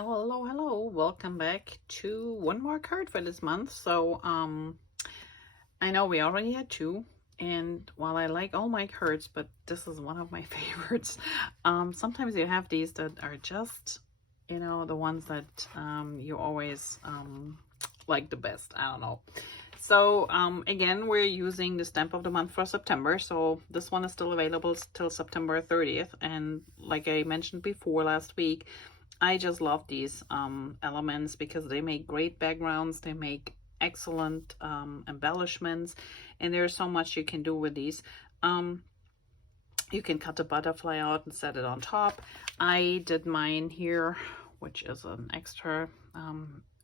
Hello, hello. Welcome back to one more card for this month. So, I know we already had two, and while I like all my cards, but this is one of my favorites. Sometimes you have these that are just, the ones that you always like the best. I don't know. So, again, we're using the stamp of the month for September. So this one is still available till September 30th. And like I mentioned before last week, I just love these elements because they make great backgrounds. They make excellent embellishments, and there's so much you can do with these. You can cut the butterfly out and set it on top. I did mine here, which is an extra.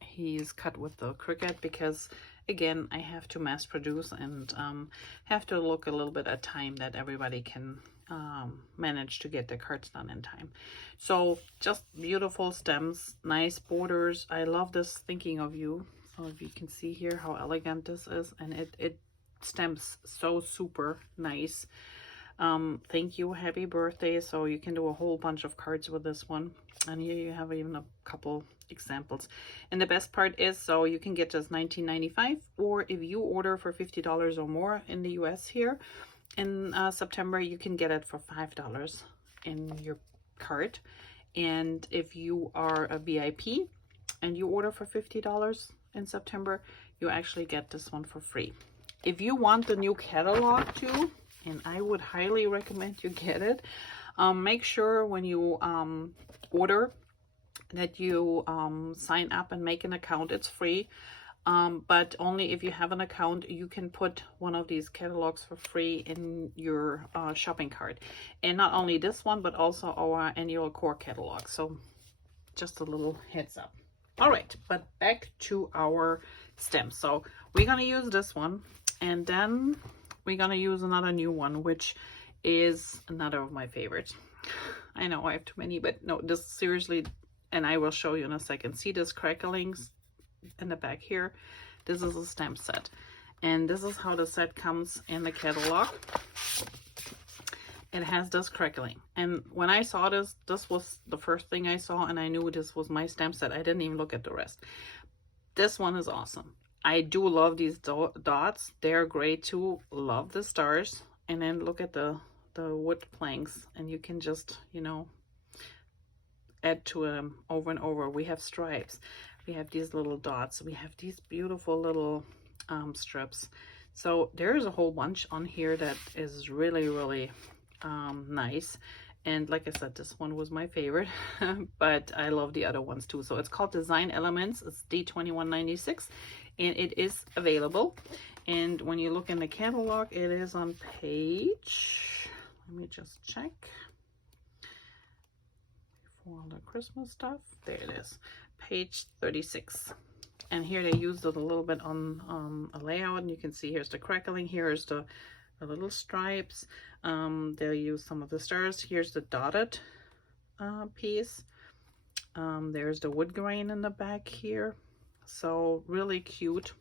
He's cut with the Cricut because, again, I have to mass produce and have to look a little bit at time that everybody can manage to get their cards done in time. So just beautiful stems, nice borders. I love this Thinking of You. So if you can see here how elegant this is, and it stems so super nice. Thank you, happy birthday. So you can do a whole bunch of cards with this one, and here you have even a couple examples. And the best part is, so you can get just $19.95, or if you order for $50 or more in the US here in September, you can get it for $5 in your cart. And if you are a VIP and you order for $50 in September, you actually get this one for free. If you want the new catalog too, and I would highly recommend you get it, make sure when you order that you sign up and make an account. It's free, but only if you have an account, you can put one of these catalogs for free in your shopping cart. And not only this one, but also our annual core catalog. So just a little heads up. All right, but back to our stems. So we're gonna use this one, and then we're gonna use another new one, which is another of my favorites. I know I have too many, but no, this seriously, and I will show you in a second. See this cracklings in the back here? This is a stamp set, and this is how the set comes in the catalog. It has this crackling, and when I saw this was the first thing I saw, and I knew this was my stamp set. I didn't even look at the rest. This one is awesome. I do love these dots. They're great too. Love the stars. And then look at the wood planks, and you can just, add to them over and over. We have stripes. We have these little dots. We have these beautiful little strips. So there's a whole bunch on here that is really, really nice. And like I said, this one was my favorite, but I love the other ones too. So it's called Design Elements. It's D2196, and it is available. And when you look in the catalog, it is on page, let me just check, for all the Christmas stuff, there it is, page 36. And here they used it a little bit on a layout, and you can see here's the crackling, here's the little stripes. They'll use some of the stars. Here's the dotted piece. There's the wood grain in the back here. So really cute,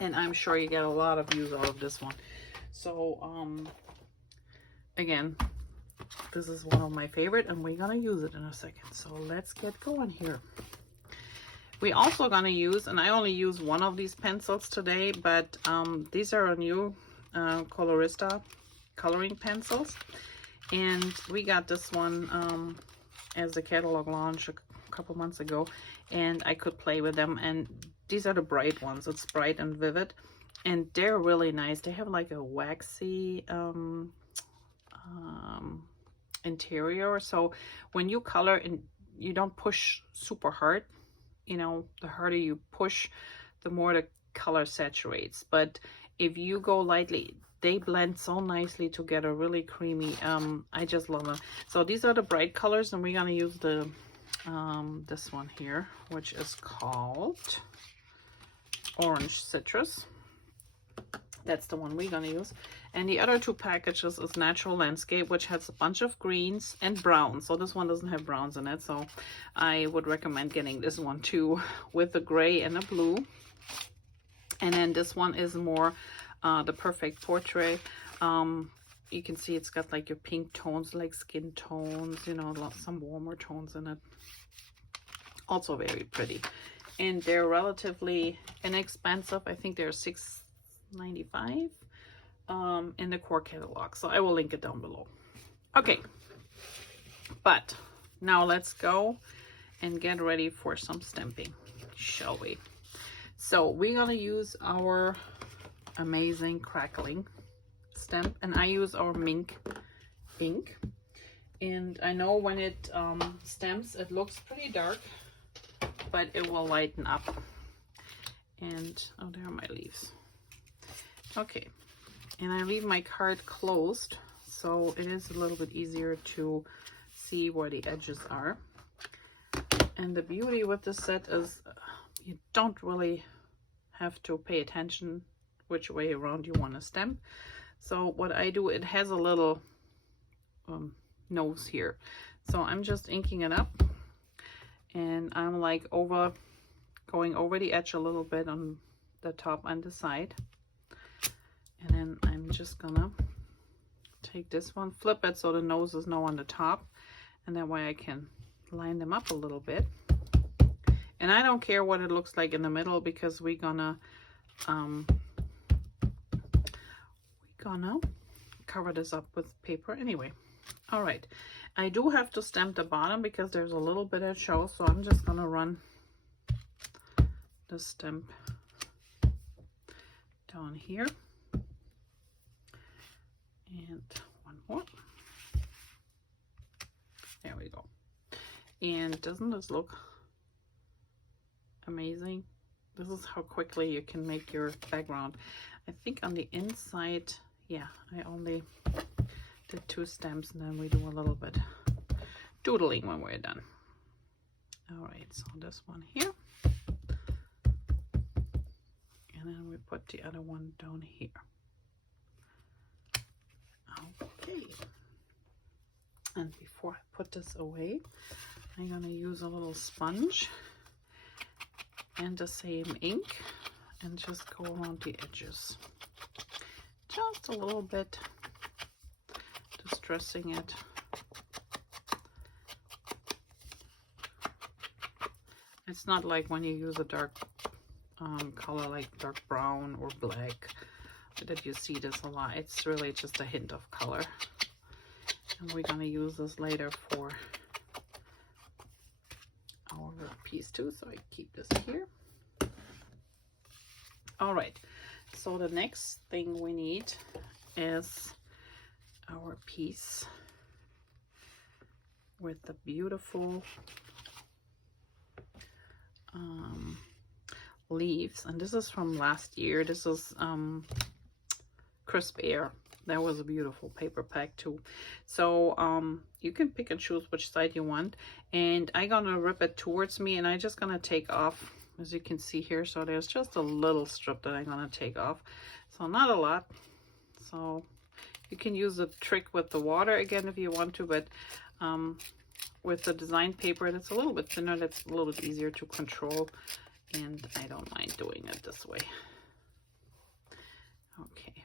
and I'm sure you get a lot of use out of this one. So again, this is one of my favorite, and we're gonna use it in a second. So let's get going here. We also gonna use, and I only use one of these pencils today, but these are a new Colorista coloring pencils, and we got this one as a catalog launch a couple months ago, and I could play with them. And these are the bright ones. It's bright and vivid, and they're really nice. They have like a waxy interior, so when you color and you don't push super hard, the harder you push, the more the color saturates. But if you go lightly, they blend so nicely together, really creamy. I just love them. So these are the bright colors, and we're gonna use the this one here, which is called Orange Citrus. That's the one we're gonna use. And the other two packages is Natural Landscape, which has a bunch of greens and browns. So this one doesn't have browns in it, so I would recommend getting this one too, with a gray and a blue. And then this one is more the Perfect Portrait. You can see it's got like your pink tones, like skin tones, some warmer tones in it. Also very pretty. And they're relatively inexpensive. I think they're $6.95 in the core catalog. So I will link it down below. Okay, but now let's go and get ready for some stamping, shall we? So we're gonna use our amazing crackling stamp, and I use our mink ink. And I know when it stamps, it looks pretty dark, but it will lighten up. And oh, there are my leaves. Okay, and I leave my card closed, so it is a little bit easier to see where the edges are. And the beauty with this set is you don't really have to pay attention which way around you want to stamp. So what I do, it has a little nose here, so I'm just inking it up, and I'm like going over the edge a little bit on the top and the side, and then I'm just gonna take this one, flip it so the nose is now on the top, and that way I can line them up a little bit. And I don't care what it looks like in the middle, because we're gonna cover this up with paper anyway. All right, I do have to stamp the bottom because there's a little bit that shows, so I'm just gonna run the stamp down here, and one more. There we go. And doesn't this look amazing? This is how quickly you can make your background. I think on the inside, yeah, I only did 2 stamps, and then we do a little bit doodling when we're done. All right, so this one here, and then we put the other one down here. Okay, and before I put this away, I'm gonna use a little sponge and the same ink and just go around the edges just a little bit, distressing it. It's not like when you use a dark color like dark brown or black that you see this a lot. It's really just a hint of color, and we're gonna use this later for our piece too, so I keep this here. All right, so the next thing we need is our piece with the beautiful leaves, and this is from last year. This is Crisp Air. That was a beautiful paper pack too. So you can pick and choose which side you want, and I'm gonna rip it towards me, and I'm just gonna take off, as you can see here. So there's just a little strip that I'm gonna take off, so not a lot. So you can use the trick with the water again if you want to, but with the design paper that's a little bit thinner, that's a little bit easier to control, and I don't mind doing it this way. Okay,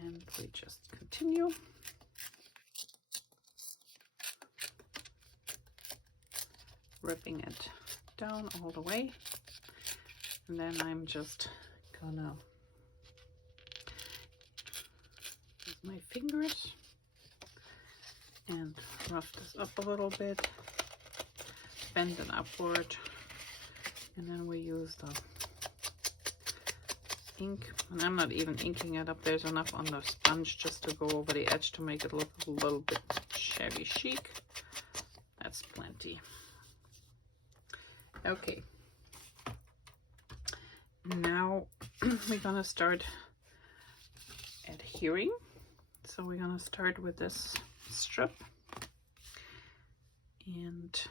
and we just continue. Ripping it down all the way, and then I'm just gonna use my fingers and rough this up a little bit, bend it upward, and then we use the ink, and I'm not even inking it up. There's enough on the sponge just to go over the edge to make it look a little bit shabby chic. That's plenty. Okay, now we're gonna start adhering. So we're gonna start with this strip, and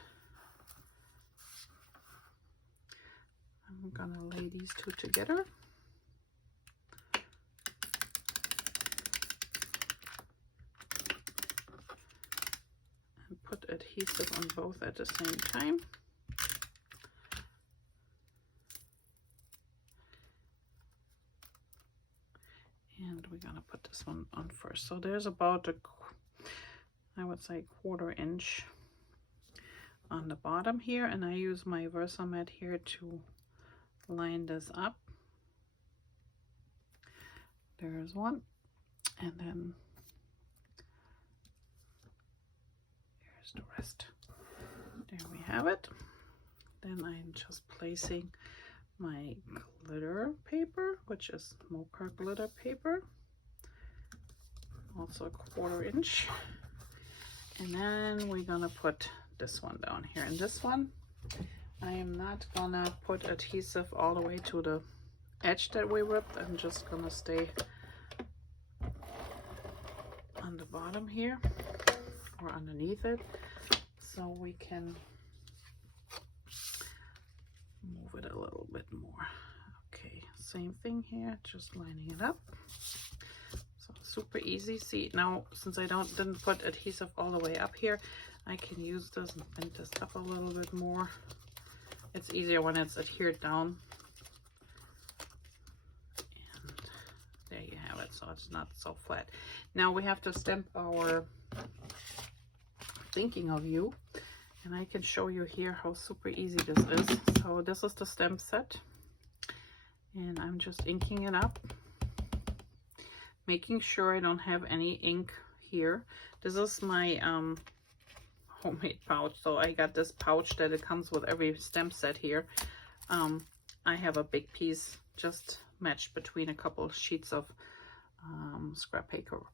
I'm gonna lay these two together. And put adhesive on both at the same time. And we're gonna put this one on first. So there's about I would say 1/4 inch on the bottom here, and I use my Versamat here to line this up. There's one, and then here's the rest. There we have it. Then I'm just placing my glitter paper, which is mocha glitter paper, also a 1/4 inch. And then we're gonna put this one down here. And this one, I am not gonna put adhesive all the way to the edge that we ripped. I'm just gonna stay on the bottom here or underneath it, so we can move it a little bit more. Okay, same thing here, just lining it up. So super easy. See, now since I didn't put adhesive all the way up here, I can use this and bend this up a little bit more. It's easier when it's adhered down. And there you have it, so it's not so flat. Now we have to stamp our Thinking of You, and I can show you here how super easy this is. So this is the stamp set, and I'm just inking it up, making sure I don't have any ink here. This is my homemade pouch, so I got this pouch that it comes with every stamp set here. I have a big piece just matched between a couple sheets of scrap paper.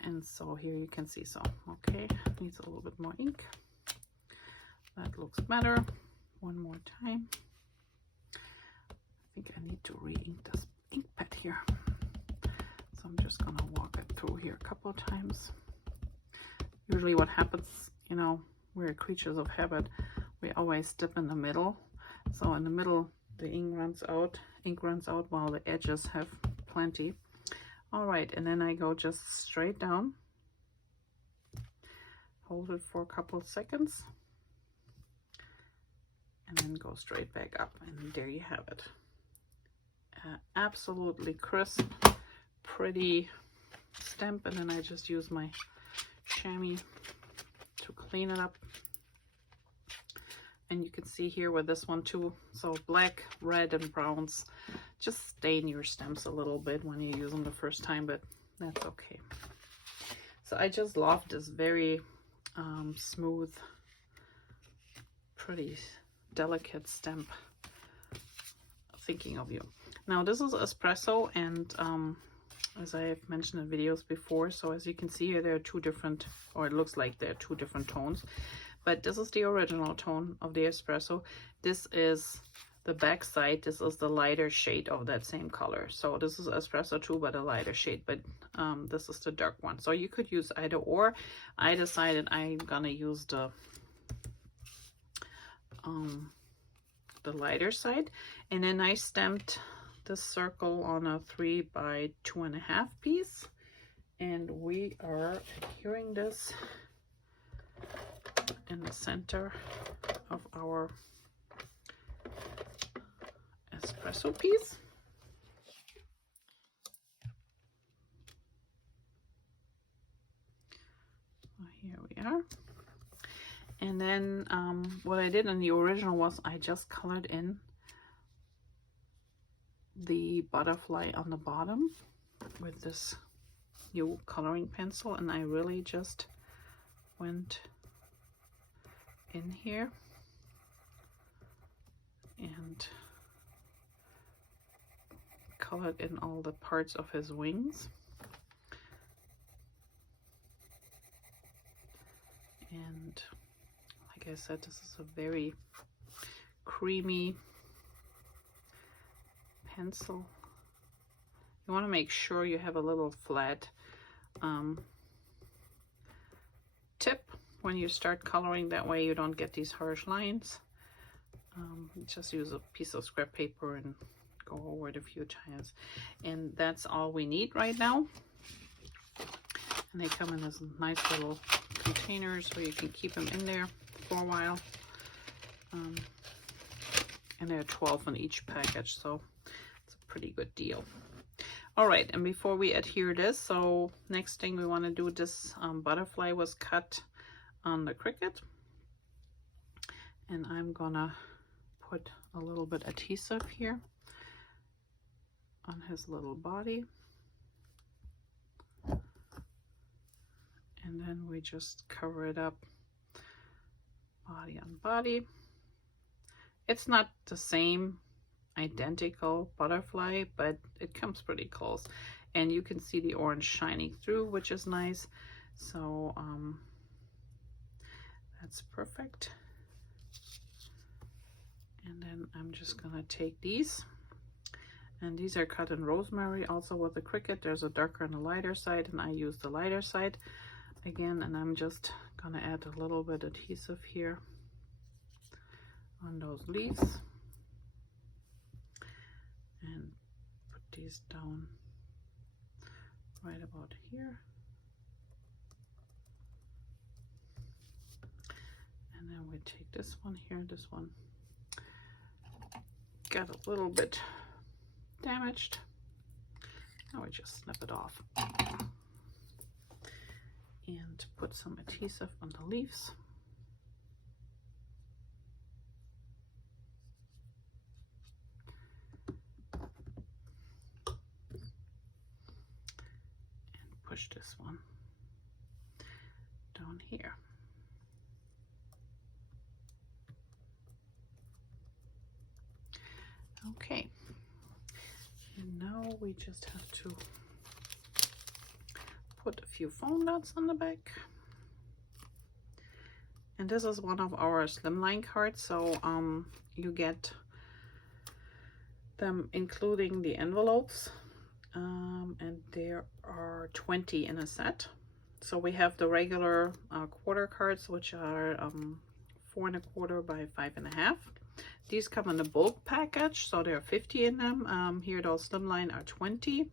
And so here you can see, so okay, needs a little bit more ink. That looks better. One more time. I think I need to re-ink this ink pad here, so I'm just gonna walk it through here a couple of times. Usually what happens, you know, we're creatures of habit, we always dip in the middle, so in the middle the ink runs out while the edges have plenty. All right, and then I go just straight down, hold it for a couple of seconds, and then go straight back up, and there you have it. Absolutely crisp, pretty stamp, and then I just use my chamois to clean it up. And you can see here with this one too, so black, red, and browns just stain your stamps a little bit when you use them the first time, but that's okay. So I just love this very smooth, pretty, delicate stamp, Thinking of You. Now this is espresso, and as I have mentioned in videos before, so as you can see here, there are two different, or it looks like there are two different tones, but this is the original tone of the espresso. This is the back side. This is the lighter shade of that same color. So this is espresso too, but a lighter shade, but this is the dark one. So you could use either or. I decided I'm gonna use the lighter side, and then I stamped this circle on a 3 by 2.5 piece, and we are adhering this in the center of our espresso piece. So here we are. And then what I did in the original was I just colored in the butterfly on the bottom with this new coloring pencil, and I really just went in here and colored in all the parts of his wings. And like I said, this is a very creamy pencil. You want to make sure you have a little flat tip when you start coloring, that way you don't get these harsh lines. Just use a piece of scrap paper and go over it a few times, and that's all we need right now. And they come in this nice little containers so you can keep them in there for a while. And there are 12 in each package, so it's a pretty good deal. All right, and before we adhere this, so next thing we want to do, this butterfly was cut on the Cricut, and I'm gonna put a little bit adhesive here on his little body, and then we just cover it up body on body. It's not the same identical butterfly, but it comes pretty close, and you can see the orange shining through, which is nice. So that's perfect. And then I'm just gonna take these, and these are cut in rosemary also with the Cricut. There's a darker and a lighter side, and I use the lighter side again, and I'm just gonna add a little bit adhesive here on those leaves and put these down right about here. And then we take this one here, this one got a little bit damaged. Now we just snip it off and put some adhesive on the leaves. And push this one down here. Okay, and now we just have to put a few foam dots on the back. And this is one of our slimline cards, so you get them including the envelopes, and there are 20 in a set. So we have the regular quarter cards, which are 4 1/4 by 5 1/2. These come in a bulk package, so there are 50 in them. Here those slimline are 20,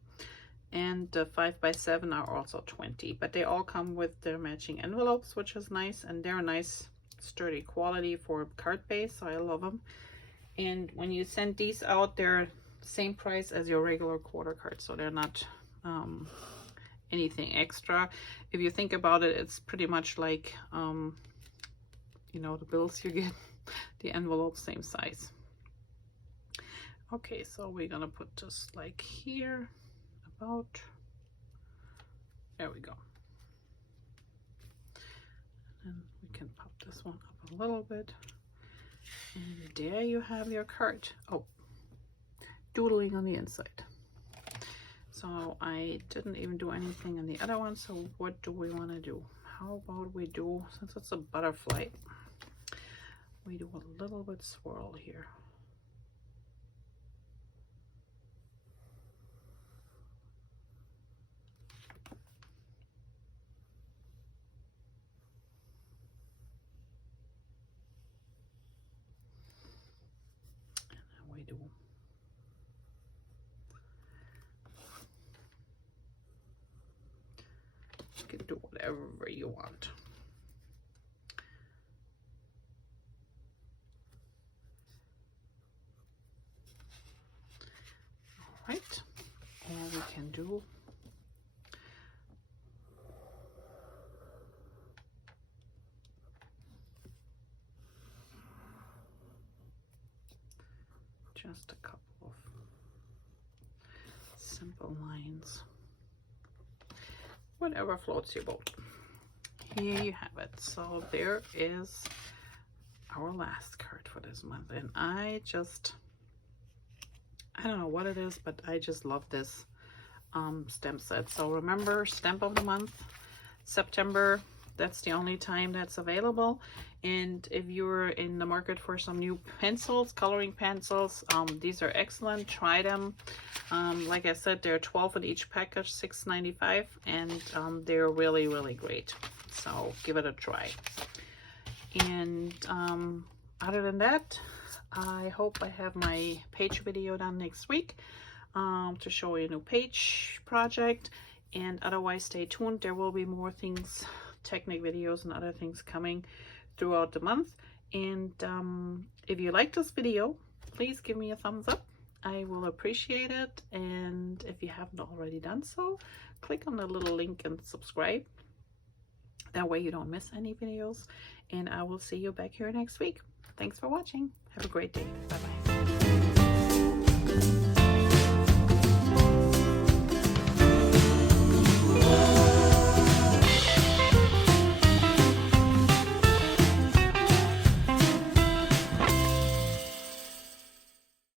and the 5 by 7 are also 20, but they all come with their matching envelopes, which is nice, and they're nice sturdy quality for card base, so I love them. And when you send these out, they're same price as your regular quarter card, so they're not anything extra. If you think about it, it's pretty much like you know, the bills you get, the envelope same size. Okay, so we're gonna put this like here, about there we go. And we can pop this one up a little bit, and there you have your card. Oh, doodling on the inside. So I didn't even do anything on the other one, so what do we want to do? How about we do, since it's a butterfly, we do a little bit swirl here. And then we do you can do whatever you want. Right, and we can do just a couple of simple lines, whatever floats your boat. Here you have it. So there is our last card for this month, and I don't know what it is, but I just love this stamp set. So remember, stamp of the month, September, that's the only time that's available. And if you're in the market for some new pencils, coloring pencils, these are excellent. Try them. Like I said, there are 12 in each package, $6.95, and they're really, really great. So give it a try. And other than that, I hope I have my page video done next week to show you a new page project. And otherwise, stay tuned. There will be more things, technique videos and other things coming throughout the month. And if you like this video, please give me a thumbs up. I will appreciate it. And if you haven't already done so, click on the little link and subscribe That way you don't miss any videos. And I will see you back here next week. Thanks for watching. Have a great day. Bye-bye.